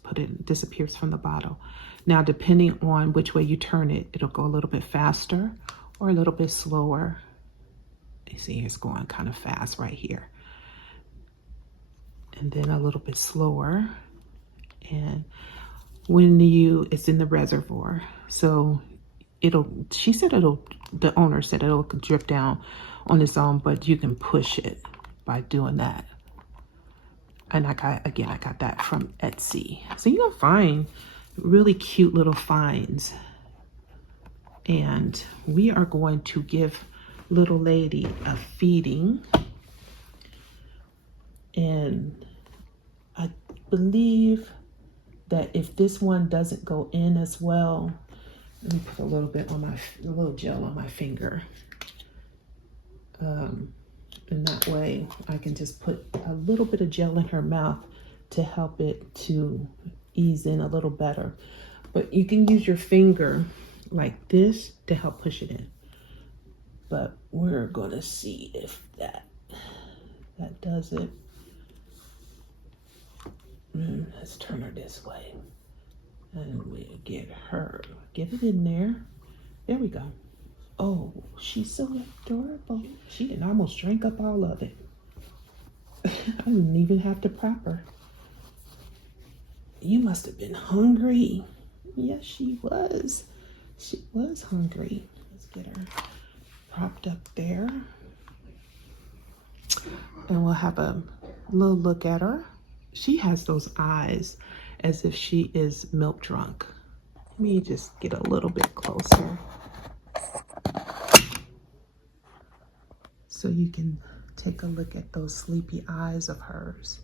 from the bottle. Now, depending on which way you turn it, it'll go a little bit faster or a little bit slower. You see, it's going kind of fast right here. And then a little bit slower. And when it's in the reservoir. So the owner said it'll drip down on its own, but you can push it by doing that. And I got that from Etsy. So you'll find really cute little finds. And we are going to give little lady a feeding. And I believe that if this one doesn't go in as well, let me put a little bit on a little gel on my finger. And that way I can just put a little bit of gel in her mouth to help it to ease in a little better. But you can use your finger like this to help push it in. But we're going to see if that does it. Let's turn her this way. And we'll get her. Get it in there. There we go. Oh, she's so adorable. She didn't almost drink up all of it. I didn't even have to prop her. You must have been hungry. Yes, she was. She was hungry. Let's get her propped up there. And we'll have a little look at her. She has those eyes as if she is milk drunk. Let me just get a little bit closer so you can take a look at those sleepy eyes of hers.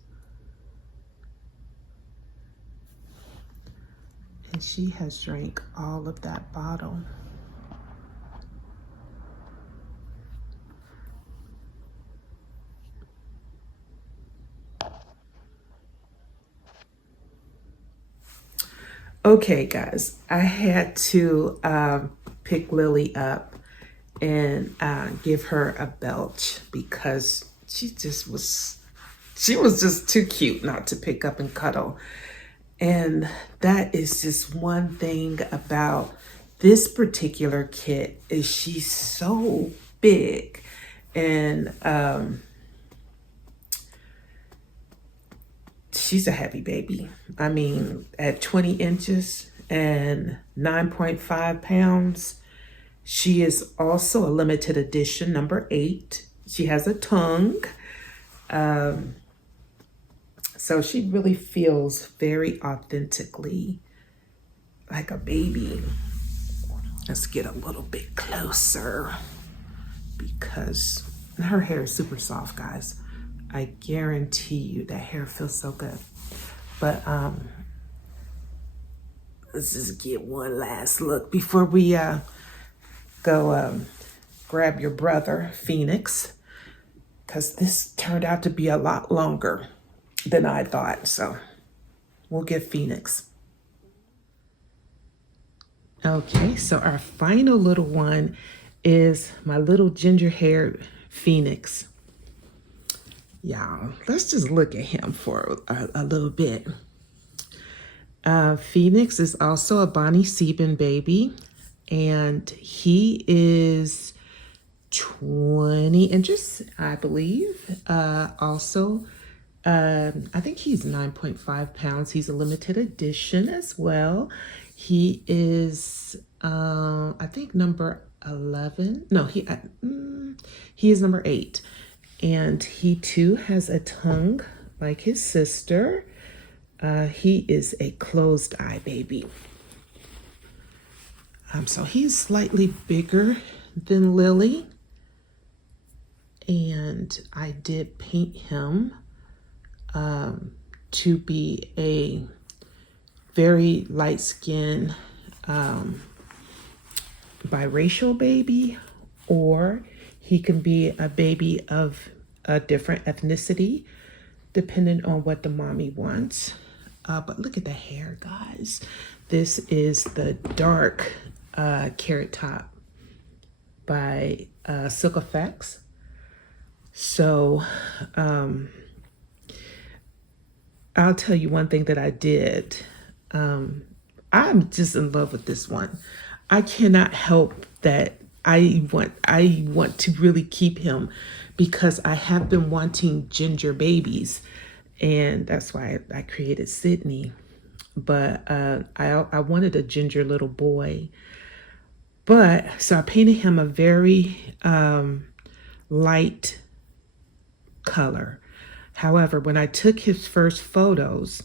And she has drank all of that bottle. Okay, guys, I had to pick Lily up and give her a belch because she was just too cute not to pick up and cuddle. And that is just one thing about this particular kit is she's so big. And she's a heavy baby. I mean, at 20 inches and 9.5 pounds, she is also a limited edition, number 8. She has a tongue. So she really feels very authentically like a baby. Let's get a little bit closer because her hair is super soft, guys. I guarantee you that hair feels so good. But let's just get one last look before we go grab your brother, Phoenix, because this turned out to be a lot longer than I thought. So we'll get Phoenix. Okay, so our final little one is my little ginger-haired Phoenix. Y'all, let's just look at him for a little bit. Phoenix is also a Bonnie Sieben baby, and he is 20 inches, I believe. Also, I think he's 9.5 pounds. He's a limited edition as well. He is, I think, number 11. No, he is number 8. And he too has a tongue like his sister. He is a closed eye baby. So he's slightly bigger than Lily. And I did paint him to be a very light-skinned biracial baby, or he can be a baby of a different ethnicity, depending on what the mommy wants. But look at the hair, guys. This is the dark Carrot Top by Silk Effects. So I'll tell you one thing that I did. I'm just in love with this one. I cannot help that I want to really keep him because I have been wanting ginger babies, and that's why I created Sydney. But I wanted a ginger little boy. But so I painted him a very light color. However, when I took his first photos,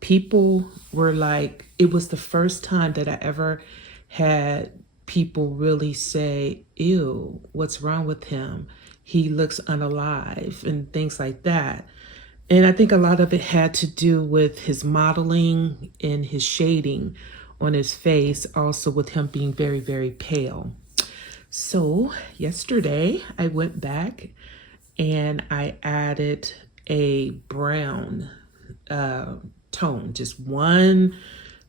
people were like, it was the first time that I ever had people really say, ew, what's wrong with him? He looks unalive and things like that. And I think a lot of it had to do with his modeling and his shading on his face, also with him being very, very pale. So yesterday I went back and I added a brown tone, just one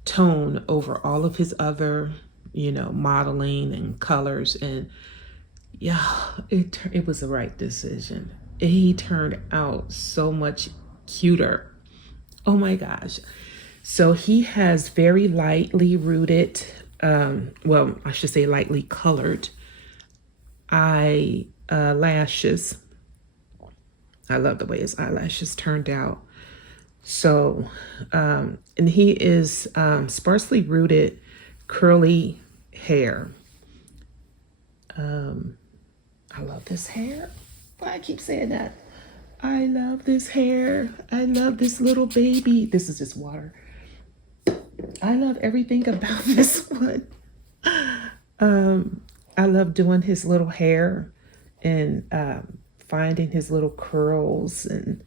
tone over all of his other, modeling and colors. And yeah, it was the right decision. He turned out so much cuter. Oh my gosh. So he has very lightly rooted, well, I should say lightly colored eyelashes. I love the way his eyelashes turned out. So, and he is sparsely rooted, curly hair. I love this hair. Why I keep saying that? I love this hair. I love this little baby. This is just water. I love everything about this one. I love doing his little hair and finding his little curls and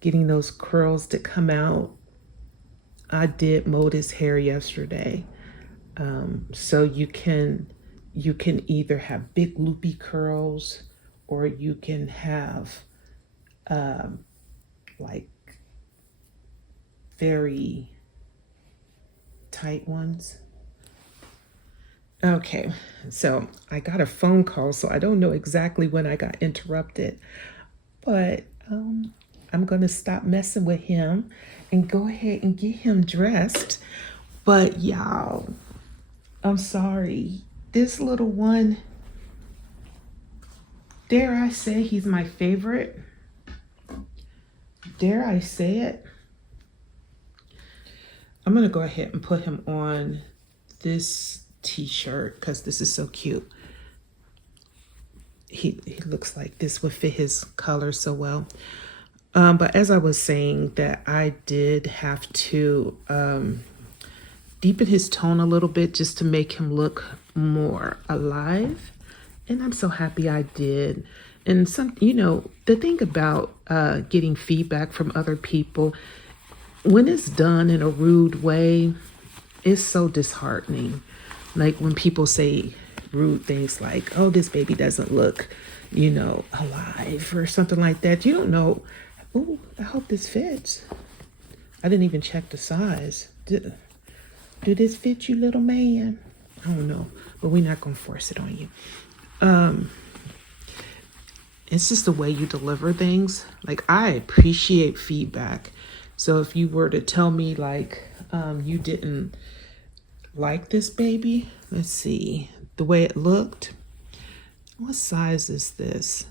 getting those curls to come out. I did mow his hair yesterday. So you can either have big loopy curls or you can have like very tight ones. Okay, so I got a phone call, so I don't know exactly when I got interrupted, but I'm gonna stop messing with him and go ahead and get him dressed. But y'all, I'm sorry. This little one, dare I say he's my favorite? Dare I say it? I'm gonna go ahead and put him on this t-shirt because this is so cute. He looks like this would fit his color so well. But as I was saying, that I did have to deepen his tone a little bit just to make him look more alive. And I'm so happy I did. And the thing about getting feedback from other people, when it's done in a rude way, it's so disheartening. Like when people say rude things like, oh, this baby doesn't look, alive or something like that. You don't know. Oh, I hope this fits. I didn't even check the size. Do this fit you, little man? I don't know, but we're not going to force it on you. It's just the way you deliver things. Like, I appreciate feedback. So if you were to tell me like you didn't like this baby, let's see, the way it looked. What size is this?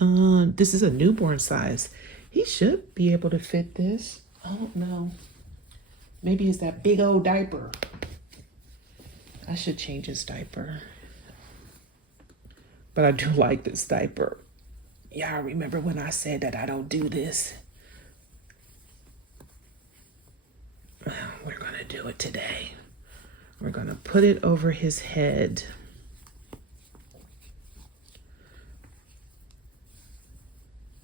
This is a newborn size. He should be able to fit this. I don't know. Maybe it's that big old diaper. I should change his diaper. But I do like this diaper. Y'all remember when I said that I don't do this? We're gonna do it today. We're gonna put it over his head.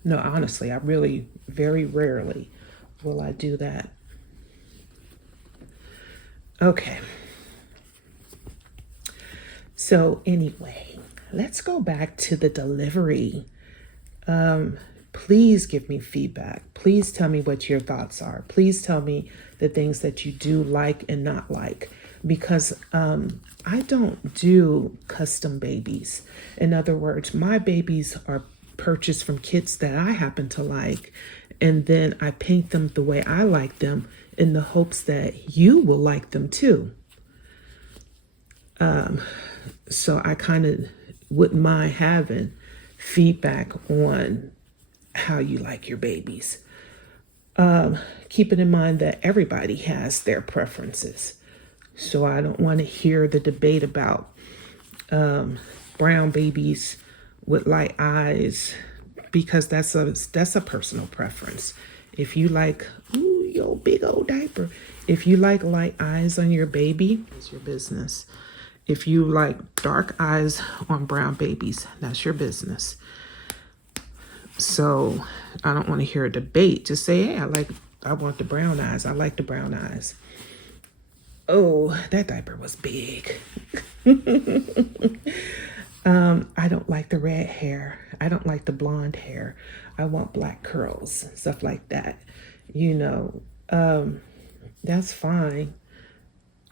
No, honestly, I really, very rarely will I do that. Okay. So anyway, let's go back to the delivery. Please give me feedback. Please tell me what your thoughts are. Please tell me the things that you do like and not like, because I don't do custom babies. In other words, my babies are purchased from kits that I happen to like, and then I paint them the way I like them in the hopes that you will like them too. So I kind of wouldn't mind having feedback on how you like your babies. Keeping in mind that everybody has their preferences. So I don't want to hear the debate about brown babies with light eyes, because that's a personal preference. If you like, ooh, your big old diaper. If you like light eyes on your baby, it's your business. If you like dark eyes on brown babies, that's your business. So I don't want to hear a debate. Just say, hey, I want the brown eyes. I like the brown eyes. Oh, that diaper was big. I don't like the red hair. I don't like the blonde hair. I want black curls, stuff like that. That's fine.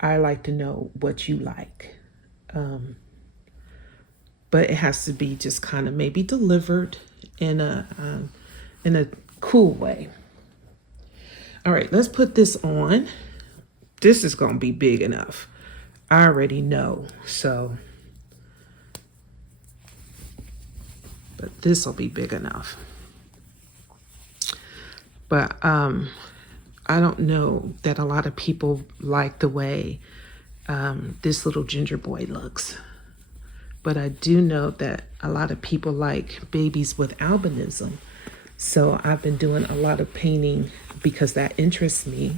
I like to know what you like. But it has to be just kind of maybe delivered in a cool way. All right, let's put this on. This is going to be big enough. I already know. So, but this will be big enough. But I don't know that a lot of people like the way this little ginger boy looks. But I do know that a lot of people like babies with albinism. So I've been doing a lot of painting because that interests me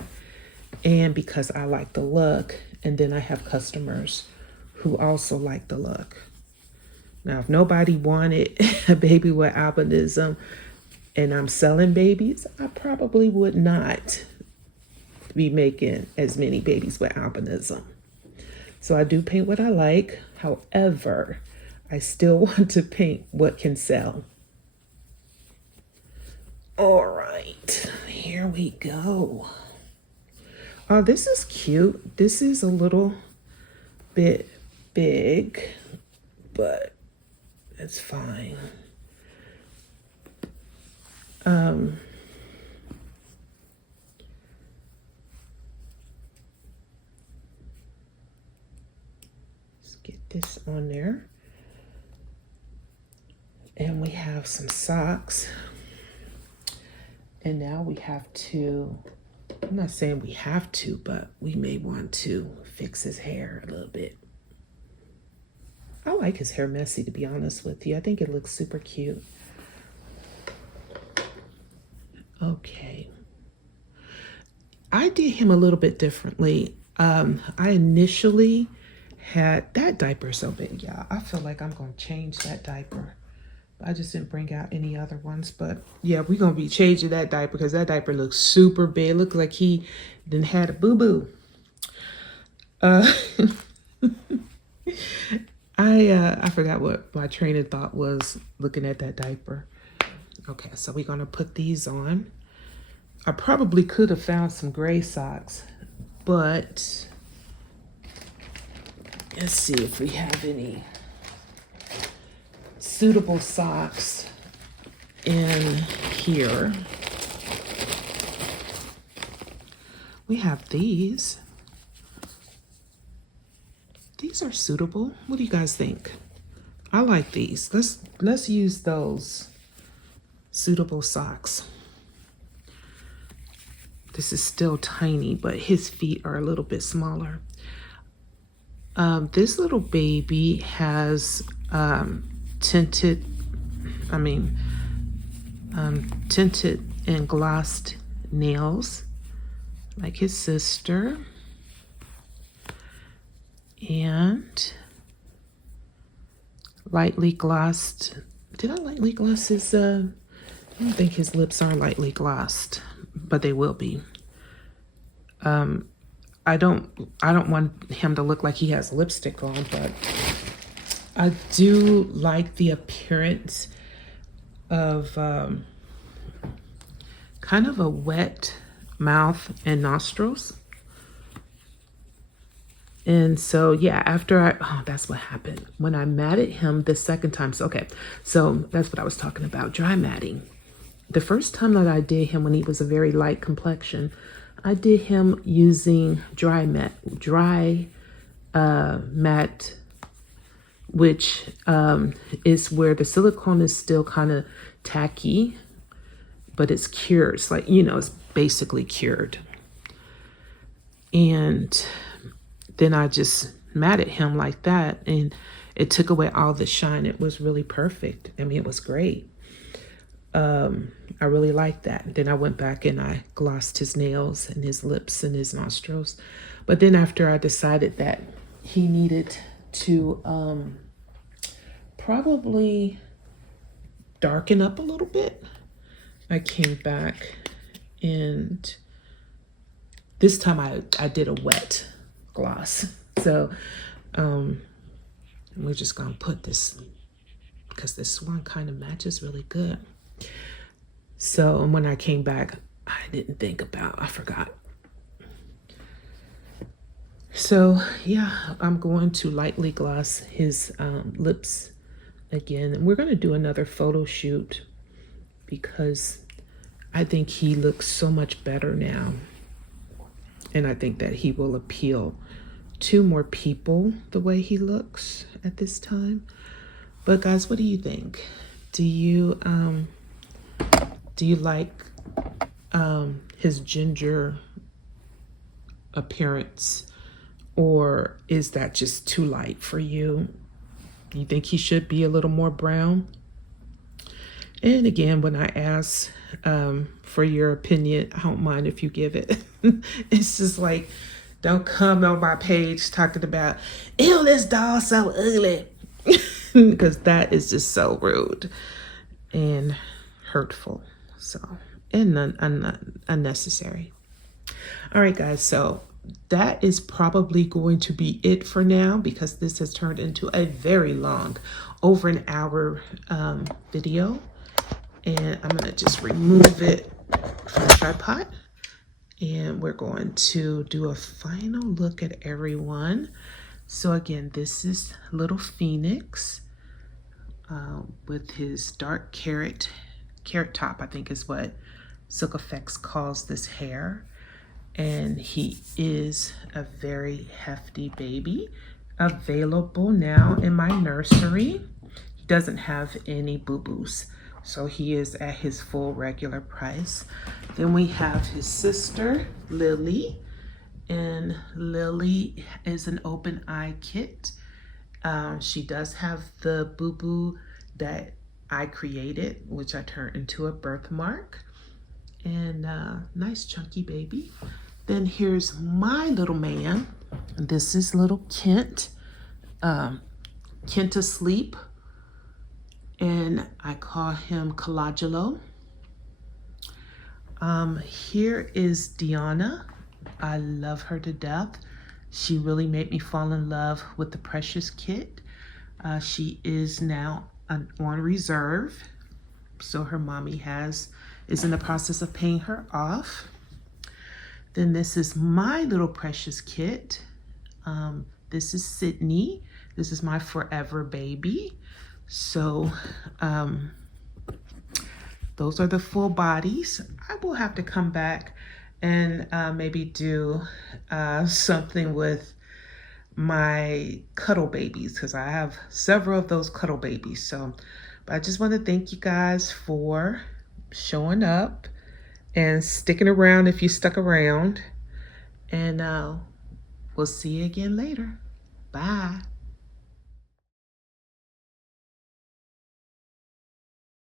and because I like the look. And then I have customers who also like the look. Now, if nobody wanted a baby with albinism and I'm selling babies, I probably would not be making as many babies with albinism. So I do paint what I like. However, I still want to paint what can sell. All right, here we go. Oh, this is cute. This is a little bit big, but it's fine. Let's get this on there. And we have some socks. And now we have to, I'm not saying we have to, but we may want to fix his hair a little bit. I like his hair messy, to be honest with you. I think it looks super cute. Okay. I did him a little bit differently. I initially had, that diaper so big, y'all. I feel like I'm going to change that diaper. I just didn't bring out any other ones, but yeah, we're going to be changing that diaper because that diaper looks super big. Looks like he done had a boo-boo. I forgot what my train of thought was looking at that diaper. Okay, so we're going to put these on. I probably could have found some gray socks, but let's see if we have any suitable socks in here. We have these. These are suitable. What do you guys think? I like these. Let's use those suitable socks. This is still tiny, but his feet are a little bit smaller. This little baby has tinted and glossed nails like his sister, and lightly glossed. Did I lightly gloss his I don't think his lips are lightly glossed, but they will be. I don't want him to look like he has lipstick on, but I do like the appearance of kind of a wet mouth and nostrils. And so, yeah, that's what happened. When I matted him the second time, so that's what I was talking about, dry matting. The first time that I did him when he was a very light complexion, I did him using dry matte, which is where the silicone is still kind of tacky, but it's cured. It's like, it's basically cured. And then I just matted him like that, and it took away all the shine. It was really perfect. I mean, it was great. I really liked that. Then I went back and I glossed his nails and his lips and his nostrils. But then after I decided that he needed to probably darken up a little bit, I came back, and this time I did a wet gloss. So we're just gonna put this, because this one kind of matches really good. So when I came back, I forgot. So yeah, I'm going to lightly gloss his lips again. And we're going to do another photo shoot because I think he looks so much better now. And I think that he will appeal to more people the way he looks at this time. But guys, what do you think? Do you like his ginger appearance, or is that just too light for you? You think he should be a little more brown? And again, when I ask for your opinion, I don't mind if you give it. It's just like, don't come on my page talking about, ew, this doll's so ugly. Because that is just so rude and hurtful. So, and unnecessary. All right, guys. So that is probably going to be it for now, because this has turned into a very long, over an hour video. And I'm going to just remove it from the tripod. And we're going to do a final look at everyone. So again, this is little Phoenix with his dark carrot top, I think is what Silk Effects calls this hair. And he is a very hefty baby, available now in my nursery. He doesn't have any boo-boos, so he is at his full regular price. Then we have his sister, Lily. And Lily is an open eye kit. She does have the boo-boo that I created, which I turned into a birthmark. And nice chunky baby. Then here's my little man. This is little Kent. Kent asleep. And I call him Colagelo. Here is Deanna. I love her to death. She really made me fall in love with the Precious kit. She is now on reserve. So her mommy is in the process of paying her off. Then this is my little Precious kit. This is Sydney. This is my forever baby. So those are the full bodies. I will have to come back and maybe do something with my cuddle babies, because I have several of those cuddle babies. So, but I just want to thank you guys for showing up and sticking around if you stuck around. And we'll see you again later. Bye.